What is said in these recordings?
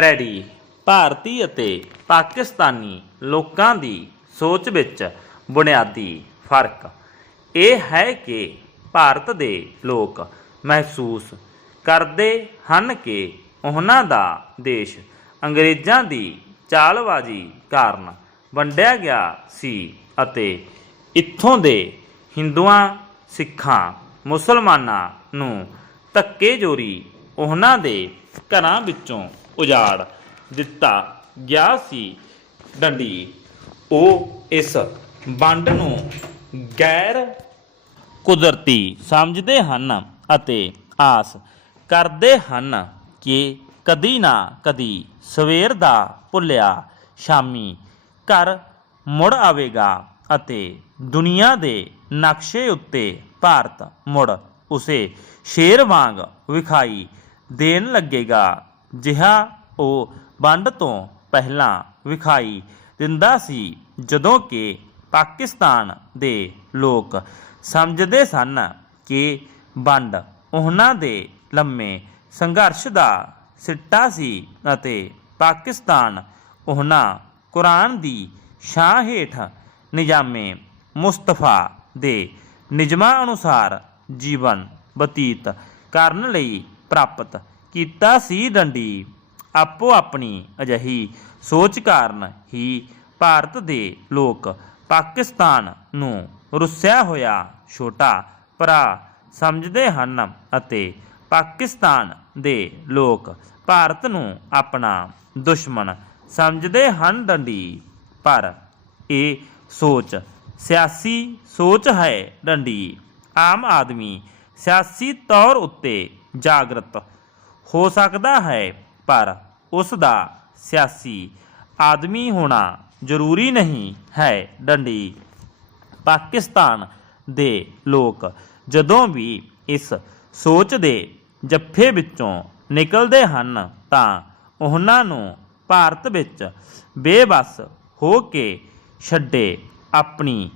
Ready. ਭਾਰਤੀ ਅਤੇ ਪਾਕਿਸਤਾਨੀ ਲੋਕਾਂ ਦੀ ਸੋਚ ਵਿੱਚ ਬੁਨਿਆਦੀ ਫ਼ਰਕ। ਇਹ ਹੈ ਕਿ ਭਾਰਤ ਦੇ ਲੋਕ ਮਹਿਸੂਸ ਕਰਦੇ ਹਨ ਕਿ ਉਹਨਾਂ ਦਾ ਦੇਸ਼ ਅੰਗਰੇਜ਼ਾਂ ਦੀ ਚਾਲਬਾਜ਼ੀ ਕਾਰਨ ਵੰਡਿਆ ਗਿਆ ਸੀ ਅਤੇ ਇੱਥੋਂ ਦੇ ਹਿੰਦੂਆਂ, ਸਿੱਖਾਂ, ਮੁਸਲਮਾਨਾਂ ਨੂੰ ਧੱਕੇ ਜੋਰੀ ਉਹਨਾਂ ਦੇ ਘਰਾਂ ਵਿੱਚੋਂ ਉਜਾੜ ਦਿੱਤਾ ਗਿਆ ਸੀ। ਡੰਡੀ, ਉਹ ਇਸ ਵੰਡ ਨੂੰ ਗੈਰ ਕੁਦਰਤੀ ਸਮਝਦੇ ਹਨ ਅਤੇ ਆਸ ਕਰਦੇ ਹਨ ਕਿ ਕਦੀ ਨਾ ਕਦੀ ਸਵੇਰ ਦਾ ਭੁੱਲਿਆ ਸ਼ਾਮੀ ਘਰ ਮੁੜ ਆਵੇਗਾ ਅਤੇ ਦੁਨੀਆ ਦੇ ਨਕਸ਼ੇ ਉੱਤੇ ਭਾਰਤ ਮੁੜ ਉਸੇ ਸ਼ੇਰ ਵਾਂਗ ਵਿਖਾਈ ਦੇਣ ਲੱਗੇਗਾ। ਜਿਹਾ ਉਹ ਵੰਡ ਤੋਂ ਪਹਿਲਾਂ ਵਿਖਾਈ ਦਿੰਦਾ ਸੀ, ਜਦੋਂ ਕਿ ਪਾਕਿਸਤਾਨ ਦੇ ਲੋਕ ਸਮਝਦੇ ਸਨ ਕਿ ਵੰਡ ਉਹਨਾਂ ਦੇ ਲੰਮੇ ਸੰਘਰਸ਼ ਦਾ ਸਿੱਟਾ ਸੀ ਅਤੇ ਪਾਕਿਸਤਾਨ ਉਹਨਾਂ ਕੁਰਾਨ ਦੀ ਛਾਂ ਹੇਠ ਨਿਜ਼ਾਮੇ ਮੁਸਤਫਾ ਦੇ ਨਿਯਮਾਂ ਅਨੁਸਾਰ ਜੀਵਨ ਬਤੀਤ ਕਰਨ ਲਈ ਪ੍ਰਾਪਤ ਕੀਤਾ ਸੀ ਡੰਡੀ ਆਪੋ ਆਪਣੀ ਅਜਿਹੀ ਸੋਚ ਕਾਰਨ ਹੀ ਭਾਰਤ ਦੇ ਲੋਕ ਪਾਕਿਸਤਾਨ ਨੂੰ ਰੁੱਸਿਆ ਹੋਇਆ ਛੋਟਾ ਭਰਾ ਸਮਝਦੇ ਹਨ ਅਤੇ ਪਾਕਿਸਤਾਨ ਦੇ ਲੋਕ ਭਾਰਤ ਨੂੰ ਆਪਣਾ ਦੁਸ਼ਮਣ ਸਮਝਦੇ ਹਨ ਡੰਡੀ ਪਰ ਇਹ ਸੋਚ ਸਿਆਸੀ ਸੋਚ ਹੈ ਡੰਡੀ ਆਮ ਆਦਮੀ ਸਿਆਸੀ ਤੌਰ ਉੱਤੇ ਜਾਗਰਤ ਹੋ ਸਕਦਾ ਹੈ, ਪਰ ਉਸ ਦਾ ਸਿਆਸੀ ਆਦਮੀ ਹੋਣਾ ਜ਼ਰੂਰੀ ਨਹੀਂ ਹੈ, ਡੰਡੀ। ਪਾਕਿਸਤਾਨ ਦੇ ਲੋਕ ਜਦੋਂ ਵੀ ਇਸ ਸੋਚ ਦੇ ਜੱਫੇ ਵਿੱਚੋਂ ਨਿਕਲਦੇ ਹਨ, ਤਾਂ ਉਹਨਾਂ ਨੂੰ ਭਾਰਤ ਵਿੱਚ ਬੇਬਸ ਹੋ ਕੇ ਛੱਡੇ ਆਪਣੀ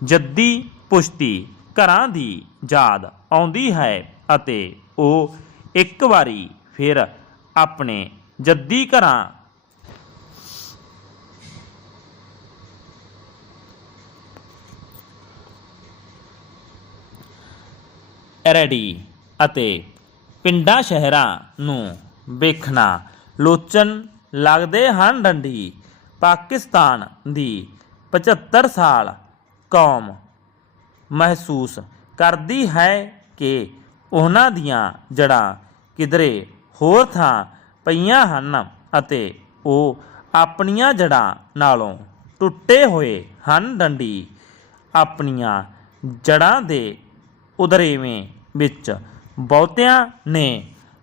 ਜੱਦੀ ਪੁਸ਼ਤੀ ਘਰਾਂ ਦੀ ਯਾਦ ਆਉਂਦੀ ਹੈ ਅਤੇ ਉਹ ਇੱਕ ਵਾਰੀ ਫਿਰ ਆਪਣੇ ਜੱਦੀ ਘਰਾਂ ਰੈਡੀ ਅਤੇ ਪਿੰਡਾਂ ਸ਼ਹਿਰਾਂ ਨੂੰ ਵੇਖਣਾ ਲੋਚਨ ਲੱਗਦੇ ਹਨ ਡੰਡੀ। ਪਾਕਿਸਤਾਨ ਦੀ 75 ਸਾਲ ਕੌਮ ਮਹਿਸੂਸ ਕਰਦੀ ਹੈ ਕਿ ਉਹਨਾਂ ਦੀਆਂ ਜੜ੍ਹਾਂ ਕਿਧਰੇ ਹੋਰ ਥਾਂ ਪਈਆਂ ਹਨ ਅਤੇ ਉਹ ਆਪਣੀਆਂ ਜੜ੍ਹਾਂ ਨਾਲੋਂ ਟੁੱਟੇ ਹੋਏ ਹਨ ਡੰਡੀ। ਆਪਣੀਆਂ ਜੜ੍ਹਾਂ ਦੇ ਉਦਰੇਵੇਂ ਵਿੱਚ ਬਹੁਤਿਆਂ ਨੇ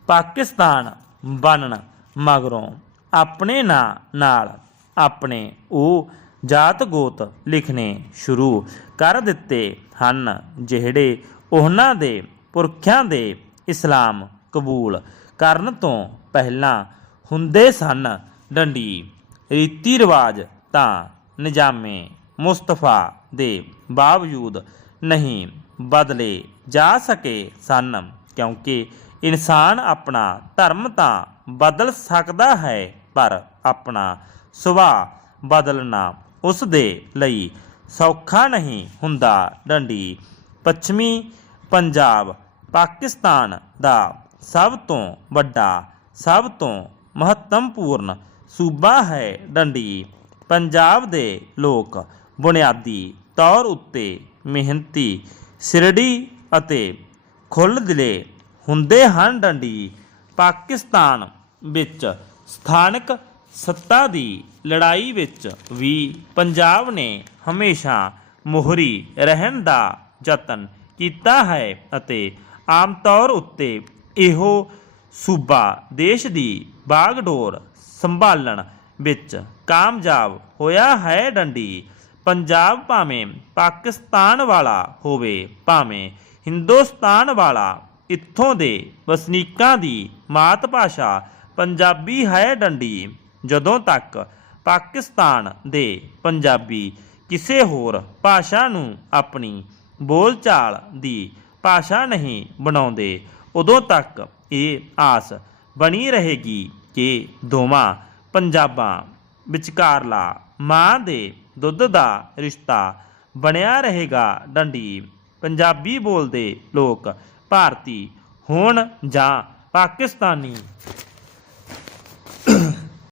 ਪਾਕਿਸਤਾਨ ਬਣਨ ਮਗਰੋਂ ਆਪਣੇ ਨਾਂ ਨਾਲ ਆਪਣੇ ਉਹ ਜਾਤ ਗੋਤ ਲਿਖਣੇ ਸ਼ੁਰੂ ਕਰ ਦਿੱਤੇ ਹਨ, ਜਿਹੜੇ ਉਹਨਾਂ ਦੇ ਪੁਰਖਿਆਂ ਦੇ ਇਸਲਾਮ ਕਬੂਲ ਕਰਨ ਤੋਂ ਪਹਿਲਾਂ ਹੁੰਦੇ ਸਨ ਡੰਡੀ। ਰੀਤੀ ਰਿਵਾਜ ਤਾਂ ਨਿਜ਼ਾਮੇ ਮੁਸਤਫਾ ਦੇ ਬਾਵਜੂਦ ਨਹੀਂ ਬਦਲੇ ਜਾ ਸਕੇ ਸਨ, ਕਿਉਂਕਿ ਇਨਸਾਨ ਆਪਣਾ ਧਰਮ ਤਾਂ ਬਦਲ ਸਕਦਾ ਹੈ, ਪਰ ਆਪਣਾ ਸੁਭਾਅ ਬਦਲਣਾ ਉਸ ਦੇ ਲਈ ਸੌਖਾ ਨਹੀਂ ਹੁੰਦਾ। ਡੰਡੀ, ਪੱਛਮੀ ਪੰਜਾਬ, ਪਾਕਿਸਤਾਨ ਦਾ ਸਭ ਤੋਂ ਵੱਡਾ, ਸਭ ਤੋਂ ਮਹੱਤਵਪੂਰਨ ਸੂਬਾ ਹੈ ਡੰਡੀ। ਪੰਜਾਬ ਦੇ ਲੋਕ ਬੁਨਿਆਦੀ ਤੌਰ ਉੱਤੇ ਮਿਹਨਤੀ, ਸਿਰੜੀ ਅਤੇ ਖੁੱਲ੍ਹ ਦਿਲੇ ਹੁੰਦੇ ਹਨ ਡੰਡੀ। ਪਾਕਿਸਤਾਨ ਵਿੱਚ ਸਥਾਨਕ ਸੱਤਾ ਦੀ ਲੜਾਈ ਵਿੱਚ ਵੀ ਪੰਜਾਬ ਨੇ ਹਮੇਸ਼ਾ ਮੋਹਰੀ ਰਹਿਣ ਦਾ ਯਤਨ ਕੀਤਾ ਹੈ ਅਤੇ ਆਮ ਤੌਰ ਉੱਤੇ ਇਹੋ ਸੂਬਾ ਦੇਸ਼ ਦੀ ਬਾਗਡੋਰ ਸੰਭਾਲਣ ਵਿੱਚ ਕਾਮਯਾਬ ਹੋਇਆ ਹੈ। ਡੰਡੀ, ਪੰਜਾਬ ਭਾਵੇਂ ਪਾਕਿਸਤਾਨ ਵਾਲਾ ਹੋਵੇ, ਭਾਵੇਂ ਹਿੰਦੁਸਤਾਨ ਵਾਲਾ, ਇੱਥੋਂ ਦੇ ਵਸਨੀਕਾਂ ਦੀ ਮਾਤ ਭਾਸ਼ਾ ਪੰਜਾਬੀ ਹੈ। ਡੰਡੀ, ਜਦੋਂ ਤੱਕ ਪਾਕਿਸਤਾਨ ਦੇ ਪੰਜਾਬੀ ਕਿਸੇ ਹੋਰ ਭਾਸ਼ਾ ਨੂੰ ਆਪਣੀ ਬੋਲਚਾਲ ਦੀ ਭਾਸ਼ਾ ਨਹੀਂ ਬਣਾਉਂਦੇ, ਉਦੋਂ ਤੱਕ ਇਹ ਆਸ ਬਣੀ ਰਹੇਗੀ ਕਿ ਦੋਵਾਂ ਪੰਜਾਬਾਂ ਵਿਚਕਾਰਲਾ ਮਾਂ ਦੇ ਦੁੱਧ ਦਾ ਰਿਸ਼ਤਾ ਬਣਿਆ ਰਹੇਗਾ। ਡੰਡੀ ਪੰਜਾਬੀ ਬੋਲਦੇ ਲੋਕ ਭਾਰਤੀ ਹੋਣ ਜਾਂ ਪਾਕਿਸਤਾਨੀ